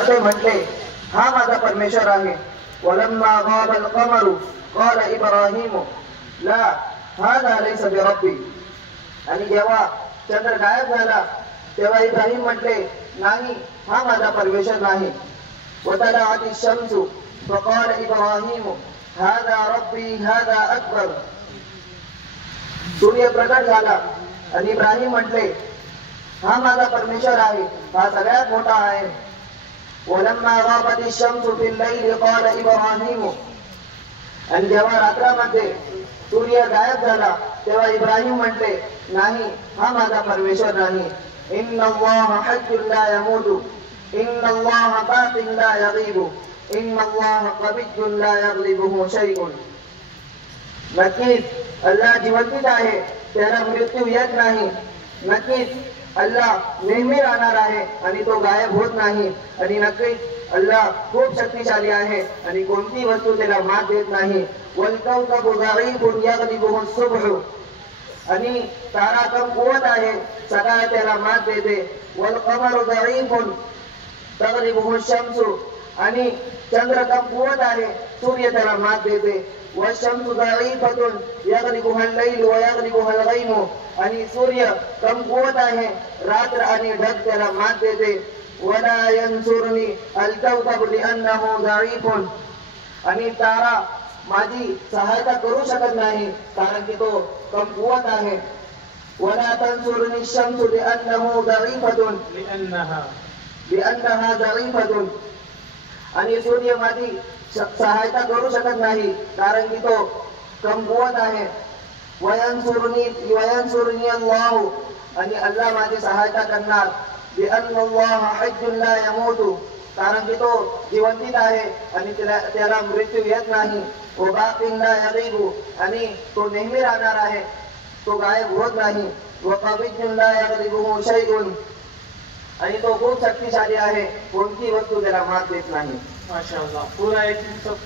असे म्हटले, हा माझा परमेश्वर आहे. वलम्मा गाब अल-कमरु قال इब्राहिम ला हादा लैसा बिरब्बी. आणि जेव्हा चंद्र गायब झाला तेव्हा इब्राहिम म्हटले, नाही, हा माझा परमेश्वर नाही. वतलाअत अश-शम्सु فقال इब्राहिम हादा रब्बी हादा अकबर. सूर्य प्रकट झाला आणि इब्राहिम म्हटले, हा माझा परमेश्वर आहे, हा सगळ्यात मोठा आहे. वलम्मा गाबत अश-शम्सु फिल लैल قال इब्राहिम. आणि जेव्हा रात्रामध्ये सूर्य गायब झाला तेव्हा इब्राहिम म्हटले, नाही, हा माझा परमेश्वर नाही. इन्नल्लाह हय्युन ला यमूतु इन्नल्लाह बाक़िन ला यगीबु इन्नल्लाह क़विय्युन ला यग़लिबुहु शै'उन. नक्कीच अल्लाह जिवंत आहे, त्याला मृत्यू येत नाही. नक्कीच अल्लाह नेहमी राहणार आहे आणि तो गायब होत नाही. आणि नक्कीच अल्लाह खूप शक्तिशाली आहे आणि कोणती वस्तू त्याला मात देत नाही. वल कौकबु ज़ईफुन यग़लिबुहु सुब्ह. आणि तारा कमकुवत आहे, सकाळ त्याला मात देते. वल कमरु ज़ईफुन तग़लिबुहु शम्सु. आणि चंद्र कमकुवत आहे, सूर्य त्याला मात देते. वशम्सु ज़ईफतुन यग़लिबुहा अल-लैल व यग़लिबुहा अल-गैम. आणि सूर्य कमकुवत आहे, रात्र आणि ढग त्याला मात देते. वला यंसुरनी अल-कौकब लिअन्नहु ज़ईफुन. आणि तारा माझी सहायता करू शकत नाही कारण की तो कमकुवत आहे. वला तंसुरनी अश-शम्सु लिअन्नहु ज़ईफतुन लिअन्नहा ज़ईफतुन. आणि सूर्य माझी सहायता करू शकत नाही कारण की तो कमकुवत आहे. वयंसुरनी अल्लाह. आणि अल्लाह माझी सहायता करणार. बिअन्नल्लाह हय्युन ला यमूतु. कारण की तो जिवंत आहे आणि त्याला मृत्यू येत नाही. व बाक़िन ला यग़ीबु. आणि तो नेहमी राहणार आहे, तो गायब होत नाही. व क़विय्युन ला यग़लिबुहु शै'उन. आणि तो खूप शक्तिशाली आहे, कोणती वस्तू त्याला मात देत नाही. माशाअल्लाह, पूरा एक सब